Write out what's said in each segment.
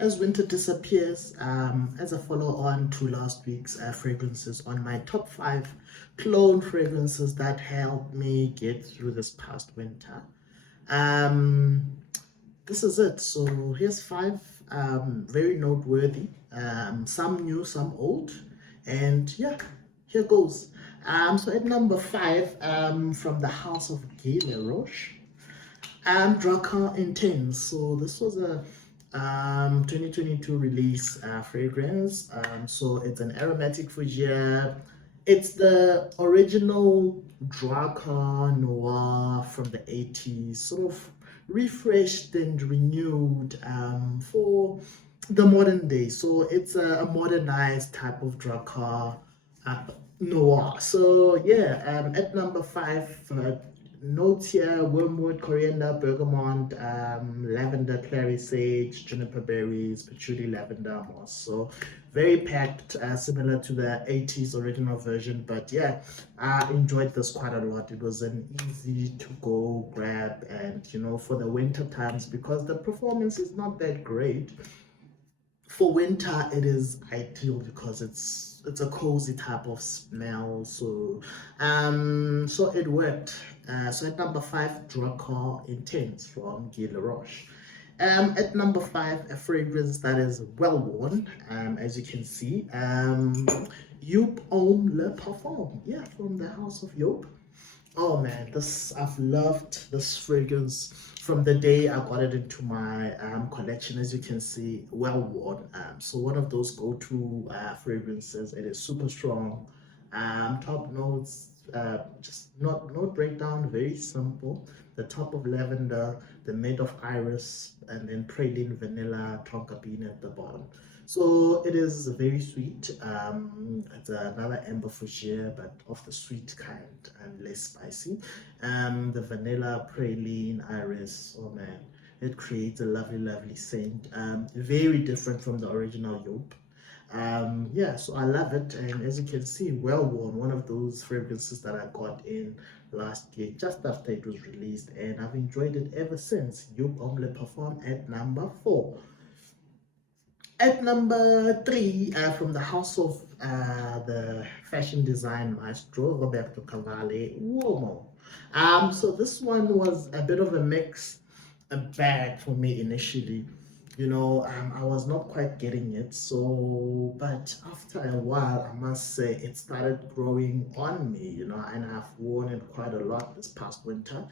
as winter disappears, as a follow-on to last week's fragrances on my top 5 clone fragrances that helped me get through this past winter. Um, this is it. So here's 5 very noteworthy, some new, some old, and yeah, here goes. So at number 5, from the house of Laroche, Drakkar Intense. So this was a 2022 release fragrance. So it's an aromatic fougere. It's the original Drakkar Noir from the 80s, sort of refreshed and renewed for the modern day. So it's a modernized type of Drakkar uh, Noir. So yeah, at number 5, notes here: wormwood, coriander, bergamot, lavender, clary sage, juniper berries, patchouli, lavender, moss. So very packed, similar to the 80s original version. But yeah, I enjoyed this quite a lot. It was an easy to go grab, and for the winter times, because the performance is not that great. For winter, it is ideal because it's a cozy type of smell. So it worked. So at number 5, Drakkar Intense from Guy Laroche. At number 5, a fragrance that is well worn, as you can see. Joop Homme Le Parfum, yeah, from the house of Joop. Oh man, this I've loved this fragrance from the day I got it into my collection. As you can see, well worn. So one of those go-to fragrances. It is super strong. Top notes, just note breakdown, very simple. The top of lavender, the mid of iris, and then praline, vanilla, tonka bean at the bottom. So it is very sweet. It's another amber fougere, but of the sweet kind and less spicy. The vanilla, praline, iris. Oh man, it creates a lovely, lovely scent. Very different from the original Joop. Yeah, so I love it, and as you can see, well worn. One of those fragrances that I got in last year, just after it was released, and I've enjoyed it ever since. Joop Homme Le Parfum at number 4. At number 3, from the house of the fashion design maestro Roberto Cavalli, Uomo. So this one was a bit of a mix, a bag for me initially. I was not quite getting it. So, but after a while, I must say it started growing on me. And I've worn it quite a lot this past winter.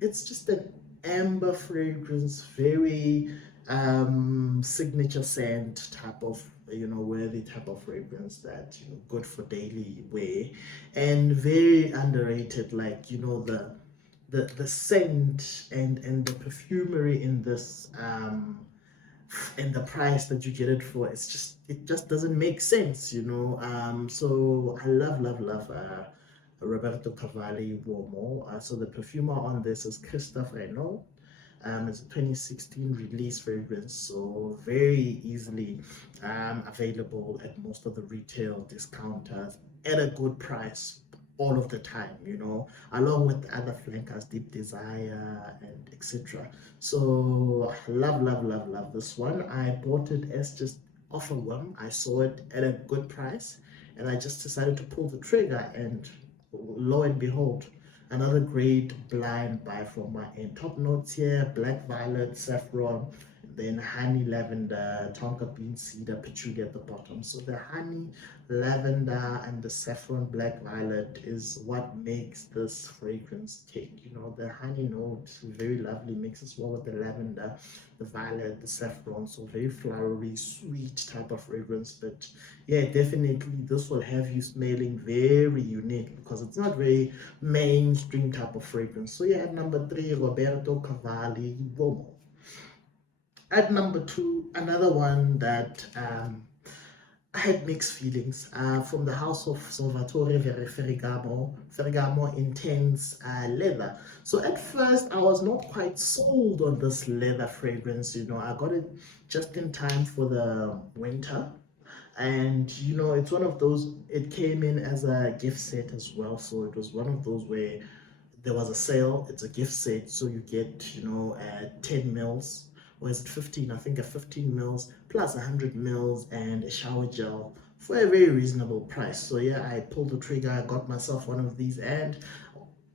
It's just an amber fragrance, very signature scent type of worthy type of fragrance that good for daily wear, and very underrated. Like the scent and the perfumery in this, and the price that you get it for, it just doesn't make sense. So I love Roberto Cavalli Uomo. So the perfumer on this is Christophe Renaud. It's a 2016 release fragrance, so very easily available at most of the retail discounters at a good price all of the time, along with other flankers, Deep Desire and etc. So love this one. I bought it as just off a whim. I saw it at a good price, and I just decided to pull the trigger, and lo and behold, another great blind buy from my end. Top notes here: black violet, saffron, then honey, lavender, tonka bean, cedar, patchouli at the bottom. So the honey, lavender, and the saffron, black violet is what makes this fragrance cake. The honey note, very lovely, mixes well with the lavender, the violet, the saffron. So very flowery, sweet type of fragrance. But yeah, definitely this will have you smelling very unique, because it's not very mainstream type of fragrance. So yeah, at number 3, Roberto Cavalli Uomo. At number 2, another one that I had mixed feelings, from the house of Salvatore Ferragamo Intense Leather. So at first, I was not quite sold on this leather fragrance. I got it just in time for the winter, and it's one of those. It came in as a gift set as well, so it was one of those where there was a sale. It's a gift set, so you get 10 mils or is it 15? I think a 15 mils plus 100 mils and a shower gel for a very reasonable price. So yeah, I pulled the trigger. I got myself one of these, and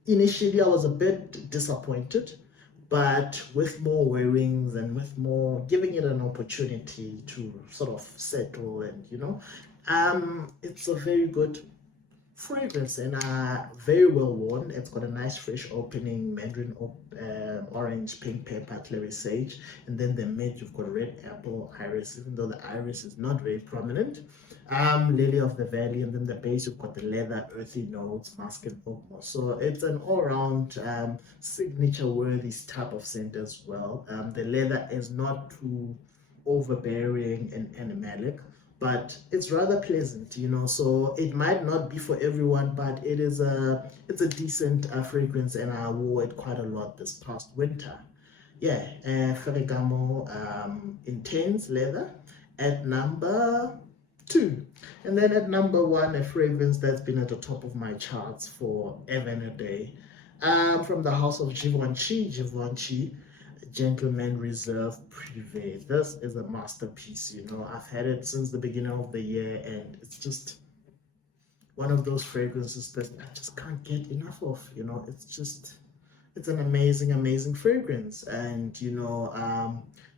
initially I was a bit disappointed, but with more wearings and with more giving it an opportunity to sort of settle, and it's a very good fragrance, and very well worn. It's got a nice fresh opening, mandarin orange, pink pepper, clary sage, and then the mid you've got red apple, iris, even though the iris is not very prominent, lily of the valley, and then the base you've got the leather, earthy notes, musk, and oak moss. So it's an all-round signature worthy type of scent as well. The leather is not too overbearing and animalic, but it's rather pleasant, so it might not be for everyone, but it's a decent fragrance, and I wore it quite a lot this past winter. Yeah, Ferragamo Intense Leather at number 2. And then at number 1, a fragrance that's been at the top of my charts for ever and a day, from the house of Givenchy, Gentleman Reserve Privee. This is a masterpiece. I've had it since the beginning of the year, and it's just one of those fragrances that I just can't get enough of. It's an amazing fragrance. And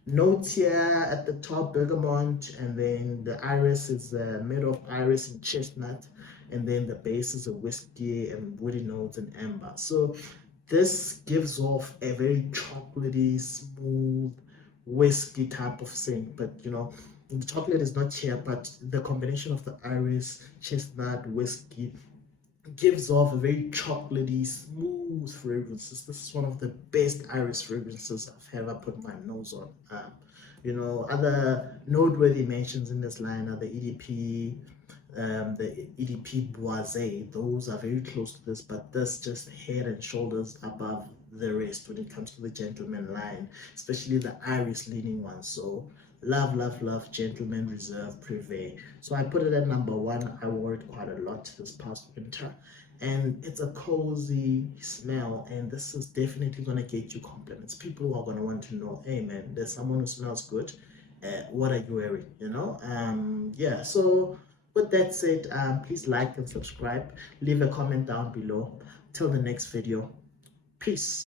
notes here at the top, bergamot, and then the iris is made of iris and chestnut, and then the base is a whiskey and woody notes and amber. So this gives off a very chocolatey, smooth, whiskey type of scent. But the chocolate is not here, but the combination of the iris, chestnut, whiskey gives off a very chocolatey, smooth fragrances. This is one of the best iris fragrances I've ever put my nose on. Other noteworthy mentions in this line are the EDP Boise. Those are very close to this, but this just head and shoulders above the rest when it comes to the gentleman line, especially the iris leaning one. So love Gentleman Reserve Privee. So I put it at number 1. I wore it quite a lot this past winter, and it's a cozy smell, and this is definitely going to get you compliments. People who are going to want to know, hey man, there's someone who smells good, what are you wearing? Yeah, so with that said, please like and subscribe, leave a comment down below. Till the next video, peace.